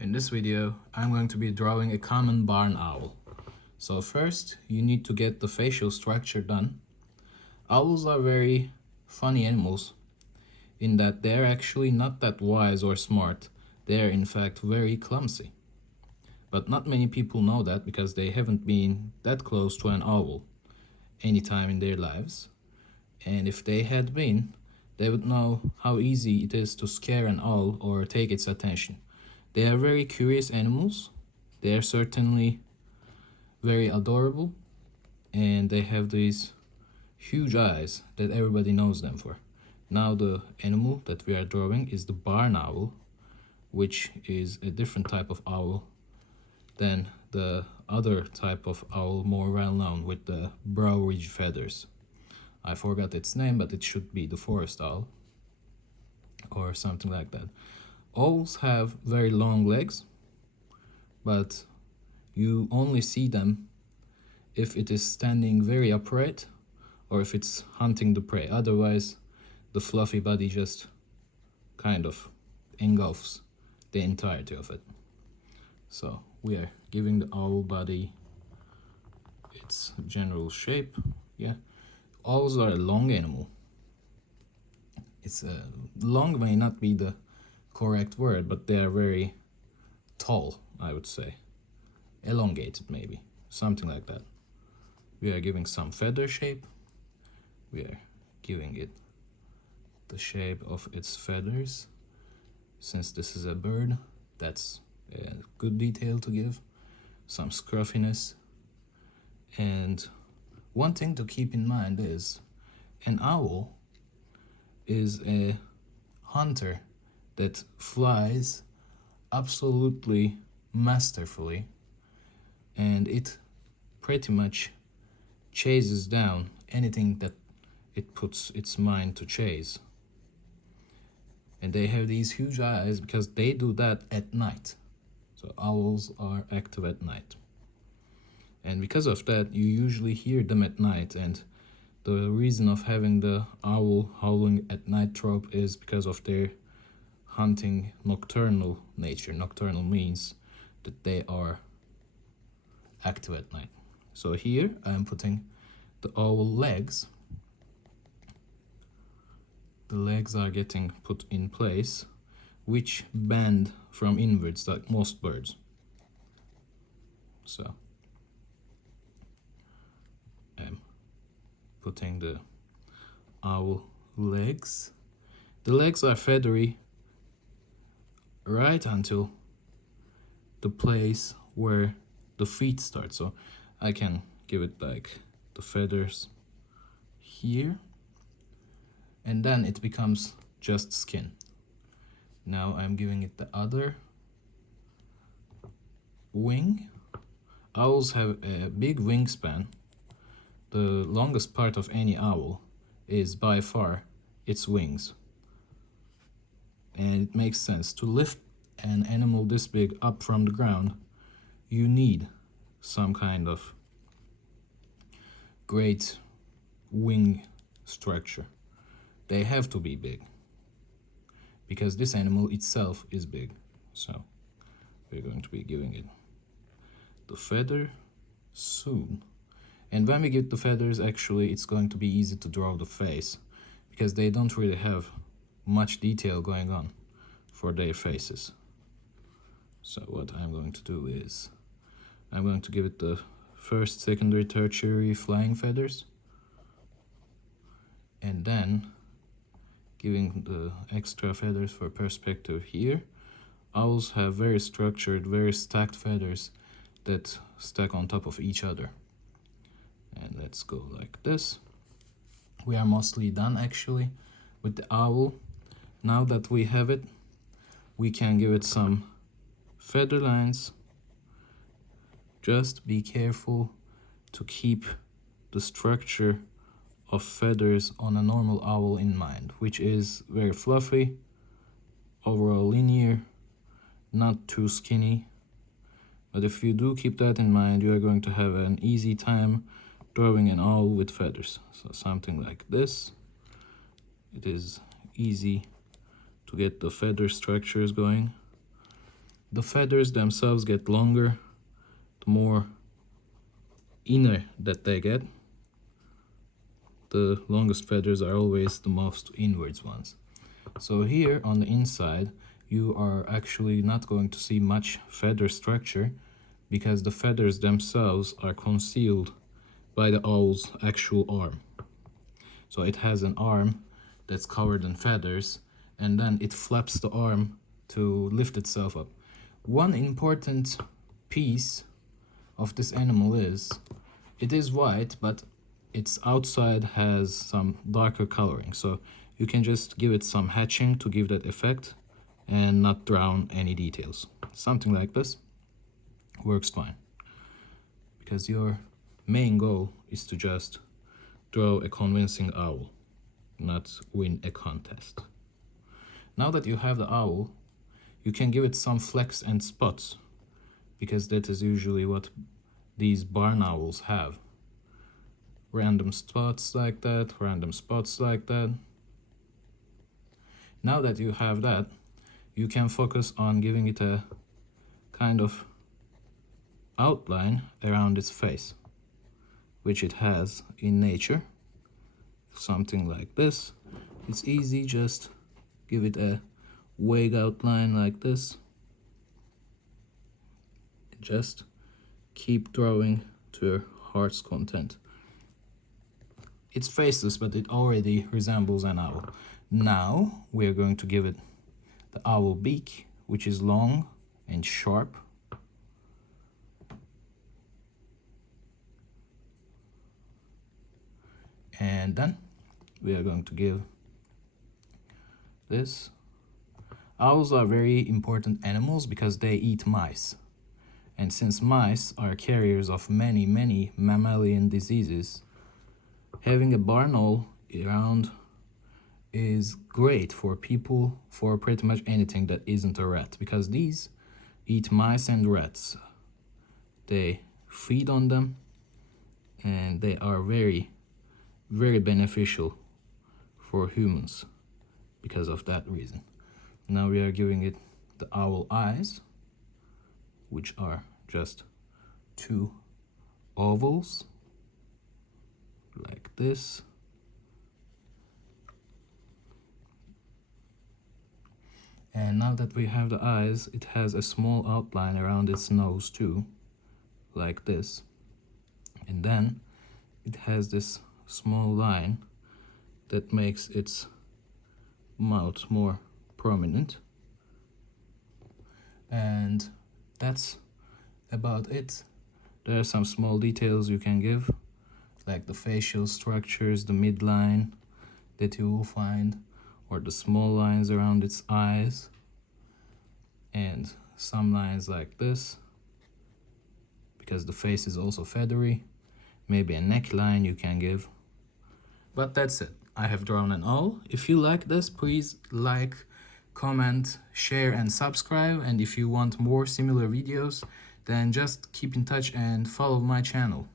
In this video, I'm going to be drawing a common barn owl. So first, you need to get the facial structure done. Owls are very funny animals in that they're actually not that wise or smart. They're in fact very clumsy. But not many people know that because they haven't been that close to an owl any time in their lives. And if they had been, they would know how easy it is to scare an owl or take its attention. They are very curious animals. They are certainly very adorable, and they have these huge eyes that everybody knows them for. Now the animal that we are drawing is the barn owl, which is a different type of owl than the other type of owl more well known with the brow ridge feathers. I forgot its name, but it should be the forest owl or something like that. Owls have very long legs, but you only see them if it is standing very upright or if it's hunting the prey. Otherwise, the fluffy body just kind of engulfs the entirety of it. So we are giving the owl body its general shape. Yeah, owls are a long animal. It's long may not be the correct word, but they are very tall, I would say. Elongated maybe, something like that. We are giving some feather shape. We are giving it the shape of its feathers. Since this is a bird, that's a good detail to give. Some scruffiness. And one thing to keep in mind is an owl is a hunter that flies absolutely masterfully, and it pretty much chases down anything that it puts its mind to chase. And they have these huge eyes because they do that at night. So owls are active at night. And because of that, you usually hear them at night. And the reason of having the owl howling at night trope is because of their hunting nocturnal nature. Nocturnal means that they are active at night. So here I am putting the owl legs. The legs are getting put in place, which bend from inwards like most birds. So I'm putting the owl legs. The legs are feathery right until the place where the feet start. So I can give it like the feathers here, and then it becomes just skin. Now I'm giving it the other wing. Owls have a big wingspan. The longest part of any owl is by far its wings. And it makes sense. To lift an animal this big up from the ground, you need some kind of great wing structure. They have to be big because this animal itself is big. So we're going to be giving it the feather soon. And when we get the feathers, actually it's going to be easy to draw the face because they don't really have much detail going on for their faces. So what I'm going to do is I'm going to give it the first, secondary, tertiary flying feathers, and then giving the extra feathers for perspective here. Owls have very structured, very stacked feathers that stack on top of each other. And let's go like this. We are mostly done actually with the owl. Now that we have it, we can give it some feather lines. Just be careful to keep the structure of feathers on a normal owl in mind, which is very fluffy, overall linear, not too skinny. But if you do keep that in mind, you are going to have an easy time drawing an owl with feathers. So something like this. It is easy to get the feather structures going. the feathers themselves get longer, the more inner that they get. The longest feathers are always the most inwards ones. So here on the inside, you are actually not going to see much feather structure because the feathers themselves are concealed by the owl's actual arm. So it has an arm that's covered in feathers, and then it flaps the arm to lift itself up. One important piece of this animal is, it is white, but its outside has some darker coloring. So you can just give it some hatching to give that effect and not drown any details. Something like this works fine, because your main goal is to just draw a convincing owl, not win a contest. Now that you have the owl, you can give it some flecks and spots, because that is usually what these barn owls have. Random spots like that, random spots like that. Now that you have that, you can focus on giving it a kind of outline around its face, which it has in nature. Something like this. It's easy, just give it a vague outline like this. Just keep drawing to your heart's content. It's faceless, but it already resembles an owl. Now we are going to give it the owl beak, which is long and sharp. And then we are going to give this. Owls are very important animals because they eat mice. And since mice are carriers of many mammalian diseases, having a barn owl around is great for people, for pretty much anything that isn't a rat, because these eat mice and rats. They feed on them, and they are very beneficial for humans because of that reason. Now we are giving it the owl eyes, which are just two ovals like this. And now that we have the eyes, it has a small outline around its nose too, like this. And then it has this small line that makes its mouth more prominent. And that's about it. There are some small details you can give, like the facial structures, the midline that you will find, or the small lines around its eyes, and some lines like this, because the face is also feathery. Maybe a neckline you can give. But that's it. I have drawn an owl. If you like this, please like, comment, share, and subscribe. And if you want more similar videos, then just keep in touch and follow my channel.